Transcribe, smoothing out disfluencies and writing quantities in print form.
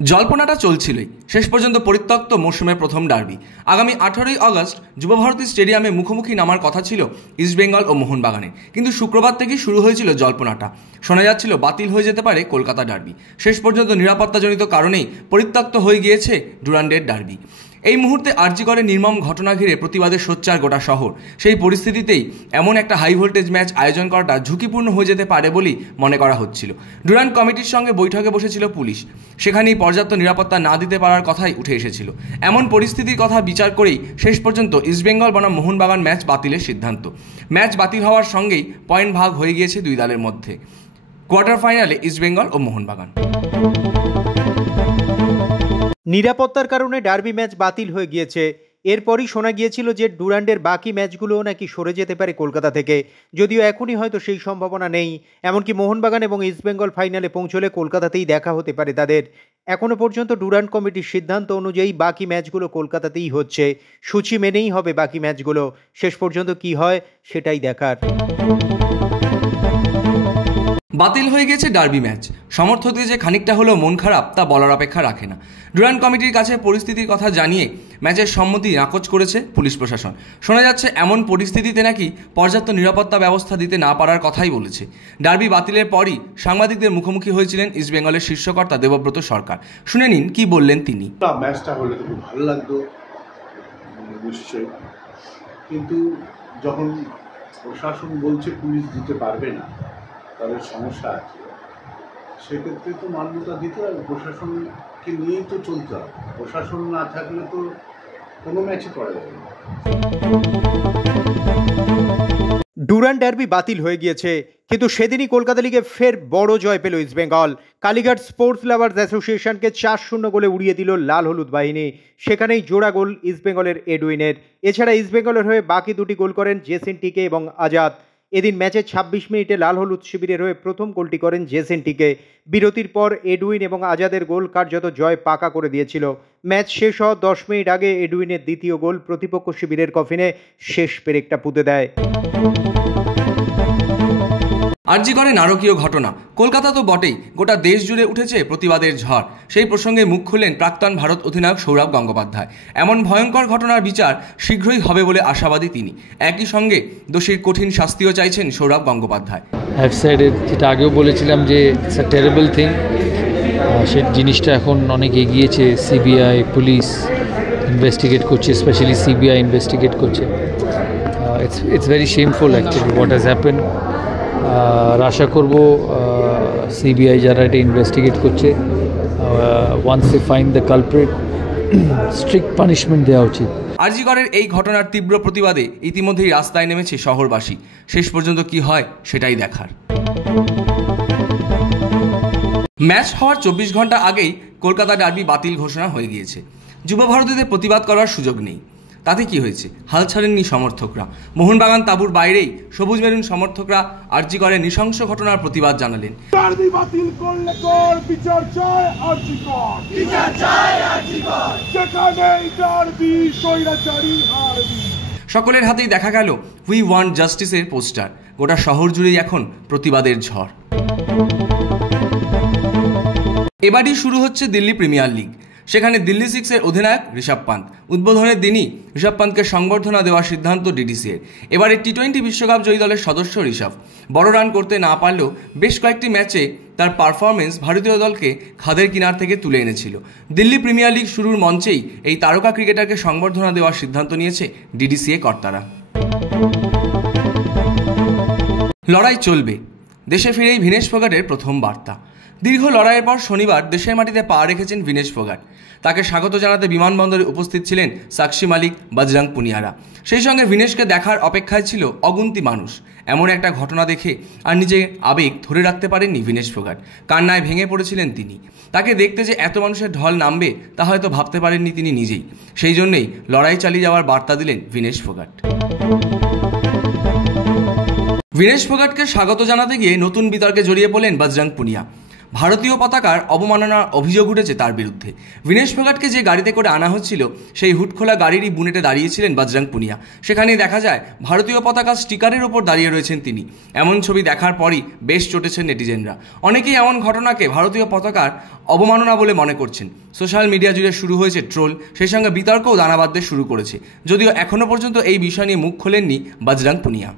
জল্পনাটা চলছিলই, শেষ পর্যন্ত পরিত্যক্ত মৌসুমের প্রথম ডার্বি। আগামী 18ই আগস্ট যুবভারতী স্টেডিয়ামে মুখোমুখি নামার কথা ছিল ইস্টবেঙ্গল ও মোহনবাগানের, কিন্তু শুক্রবার থেকেই শুরু হয়েছিল জল্পনাটা। শোনা যাচ্ছিল বাতিল হয়ে যেতে পারে কলকাতা ডার্বি। শেষ পর্যন্ত নিরাপত্তাজনিত কারণেই পরিত্যক্ত হয়ে গিয়েছে ডুরান্ডের ডার্বি। এই মুহূর্তে আরজি করে নির্মম ঘটনা ঘিরে প্রতিবাদে সোচ্চার গোটা শহর। সেই পরিস্থিতিতেই এমন একটা হাই ভোল্টেজ ম্যাচ আয়োজন করাটা ঝুঁকিপূর্ণ হয়ে যেতে পারে বলেই মনে করা হচ্ছিল। ডুরান্ড কমিটির সঙ্গে বৈঠকে বসেছিল পুলিশ, সেখানেই পর্যাপ্ত নিরাপত্তা না দিতে পারার কথাই উঠে এসেছিল। এমন পরিস্থিতির কথা বিচার করেই শেষ পর্যন্ত ইস্টবেঙ্গল বনাম মোহনবাগান ম্যাচ বাতিলের সিদ্ধান্ত। ম্যাচ বাতিল হওয়ার সঙ্গেই পয়েন্ট ভাগ হয়ে গিয়েছে দুই দলের মধ্যে। কোয়ার্টার ফাইনালে ইস্টবেঙ্গল ও মোহনবাগান। নিরাপত্তার কারণে ডার্বি ম্যাচ বাতিল হয়ে গিয়েছে। এরপরই শোনা গিয়েছিল যে ডুরান্ডের বাকি ম্যাচগুলোও নাকি সরে যেতে পারে কলকাতা থেকে, যদিও এখনই হয়তো সেই সম্ভাবনা নেই। এমনকি মোহনবাগান এবং ইস্টবেঙ্গল ফাইনালে পৌঁছলে কলকাতাতেই দেখা হতে পারে তাদের। এখনও পর্যন্ত ডুরান্ড কমিটির সিদ্ধান্ত অনুযায়ী বাকি ম্যাচগুলো কলকাতাতেই হচ্ছে, সূচি মেনেই হবে বাকি ম্যাচগুলো। শেষ পর্যন্ত কি হয় সেটাই দেখার। বাতিল হয়ে গেছে ডার্বি ম্যাচ। সমর্থকদের যে খানিকটা হলেও মন খারাপ তা বলার অপেক্ষা রাখে না। ডুরান্ড কমিটির কাছে পরিস্থিতির কথা জানিয়ে ম্যাচের সম্মতি নাকচ করেছে পুলিশ প্রশাসন। শোনা যাচ্ছে এমন পরিস্থিতিতে নাকি পর্যাপ্ত নিরাপত্তা ব্যবস্থা দিতে না পারার কথাই বলেছে। ডার্বি বাতিলের পরই সাংবাদিকদের মুখোমুখি হয়েছিলেন ইস্টবেঙ্গলের শীর্ষকর্তা দেবব্রত সরকার। শুনে নিন কি বললেন তিনি। ম্যাচটা হলে খুব ভালো লাগতো নিশ্চয়ই, কিন্তু যখন প্রশাসন বলছে পুলিশ দিতে পারবে না, তাদের সমস্যা আছে, সেক্ষেত্রে তো মান্যতা দিতে হবে। প্রশাসনকে নিয়েই তো চলতে হবে। প্রশাসন না থাকলে তো কোনো ম্যাচই করা যাবে না। ডুরান্ড ডার্বি বাতিল হয়ে গিয়েছে, কিন্তু সেদিনই কলকাতা লিগে ফের বড় জয় পেল ইস্টবেঙ্গল। কালীঘাট স্পোর্টস লাভার্স অ্যাসোসিয়েশনকে 4-0 গোলে উড়িয়ে দিল লাল হলুদ বাহিনী। সেখানেই জোড়া গোল ইস্টবেঙ্গলের এডউইনের। এছাড়া ইস্টবেঙ্গলের হয়ে বাকি দুটি গোল করেন জেসিন টিকে এবং আজাদ। এদিন ম্যাচের 26 মিনিটে লাল হলুদ শিবিরের হয়ে প্রথম গোলটি করেন জেসিন টিকে। বিরতির পর এডউইন এবং আজাদের গোল কার্যত জয় পাকা করে দিয়েছিল। ম্যাচ শেষ হওয়ার 10 মিনিট আগে এডউইনের দ্বিতীয় গোল প্রতিপক্ষ শিবিরের কফিনে শেষ পেরেকটা পুঁতে দেয়। আরজি করে নারকীয় ঘটনা। কলকাতা তো বটেই, গোটা দেশ জুড়ে উঠেছে প্রতিবাদের ঝড়। সেই প্রসঙ্গে মুখ খুললেন প্রাক্তন ভারত অধিনায়ক সৌরভ গঙ্গোপাধ্যায়। এমন ভয়ঙ্কর ঘটনার বিচার শীঘ্রই হবে বলে আশাবাদী তিনি। একই সঙ্গে দোষীর কঠিন শাস্তিও চাইছেন সৌরভ গঙ্গোপাধ্যায়। যেটা আগেও বলেছিলাম যে ইটস আ টেরিবল থিং, সেই জিনিসটা এখন অনেক এগিয়েছে। সিবিআই, পুলিশ ইনভেস্টিগেট করছে, স্পেশালি সিবিআই ইনভেস্টিগেট করছে। It's very shameful actually what has happen. আর আশা করব সিবিআই যারা এটা ইনভেস্টিগেট করছে, once they find the culprit, strict punishment দেওয়া উচিত। আরজি করের এই ঘটনার তীব্র প্রতিবাদে ইতিমধ্যেই রাস্তায় নেমেছে শহরবাসী। শেষ পর্যন্ত কি হয় সেটাই দেখার। ম্যাচ হওয়ার 24 ঘন্টা আগেই কলকাতা ডার্বি বাতিল ঘোষণা হয়ে গিয়েছে। যুবভারতীদের প্রতিবাদ করার সুযোগ নেই। তাতে কি হয়েছে? হাল ছাড়েননি সমর্থকরা। মোহনবাগান তাঁবুর বাইরেই সবুজ মেরুন সমর্থকরা আরজি করে নৃশংস ঘটনার প্রতিবাদ জানালেন। ডার্বি বাতিল করলে কর, বিচার চাই আরজি কর, বিচার চাই আরজি কর, যেখানেই ডার্বি স্বৈরাচারী হারবি। সকলের হাতেই দেখা গেল উই ওয়ান্ট জাস্টিসের পোস্টার। গোটা শহর জুড়েই এখন প্রতিবাদের ঝড়। এবারই শুরু হচ্ছে দিল্লি প্রিমিয়ার লিগ। সেখানে দিল্লি সিক্সের অধিনায়ক ঋষভ পান্ত। উদ্বোধনের দিনই ঋষভ পান্তকে সংবর্ধনা দেওয়ার সিদ্ধান্ত ডিডিসির। এবারে টি-20 বিশ্বকাপ জয়ী দলের সদস্য ঋষভ বড় রান করতে না পারলেও বেশ কয়েকটি ম্যাচে তার পারফরমেন্স ভারতীয় দলকে খাদের কিনার থেকে তুলে এনেছিল। দিল্লি প্রিমিয়ার লিগ শুরুর মঞ্চেই এই তারকা ক্রিকেটারকে সংবর্ধনা দেওয়ার সিদ্ধান্ত নিয়েছে ডিডিসিএ কর্তারা। লড়াই চলবে। দেশে ফিরেই ভিনেশ ফোগাটের প্রথম বার্তা। দীর্ঘ লড়াইয়ের পর শনিবার দেশের মাটিতে পা রেখেছেন ভিনেশ ফোগাট। তাকে স্বাগত জানাতে বিমানবন্দরে উপস্থিত ছিলেন সাক্ষী মালিক, বজরং পুনিয়ারা। সেই সঙ্গে ভিনেশকে দেখার অপেক্ষায় ছিল অগুন্তি মানুষ। এমন একটা ঘটনা দেখে আর নিজের আবেগ ধরে রাখতে পারেননি ভিনেশ ফোগাট। কান্নায় ভেঙে পড়েছিলেন তিনি। তাকে দেখতে যে এত মানুষের ঢল নামবে তা হয়তো ভাবতে পারেননি তিনি নিজেই। সেই জন্যই লড়াই চালিয়ে যাওয়ার বার্তা দিলেন ভিনেশ ফোগাট। ভিনেশ ফোগাটকে স্বাগত জানাতে গিয়ে নতুন বিতর্কে জড়িয়ে পড়লেন বজরং পুনিয়া। ভারতীয় পতাকার অবমাননার অভিযোগ উঠেছে তার বিরুদ্ধে। বিনেশ ফোগাটকে যে গাড়িতে করে আনা হচ্ছিল সেই হুডখোলা গাড়িরই বুনেটে দাঁড়িয়েছিলেন বজরং পুনিয়া। সেখানেই দেখা যায় ভারতীয় পতাকার স্টিকারের ওপর দাঁড়িয়ে রয়েছেন তিনি। এমন ছবি দেখার পরই বেশ চটেছেন নেটিজেনরা। অনেকেই এমন ঘটনাকে ভারতীয় পতাকার অবমাননা বলে মনে করছেন। সোশ্যাল মিডিয়া জুড়ে শুরু হয়েছে ট্রোল, সেই সঙ্গে বিতর্কও দানা বাঁধতে শুরু করেছে, যদিও এখনও পর্যন্ত এই বিষয় নিয়ে মুখ খোলেননি বজরং পুনিয়া।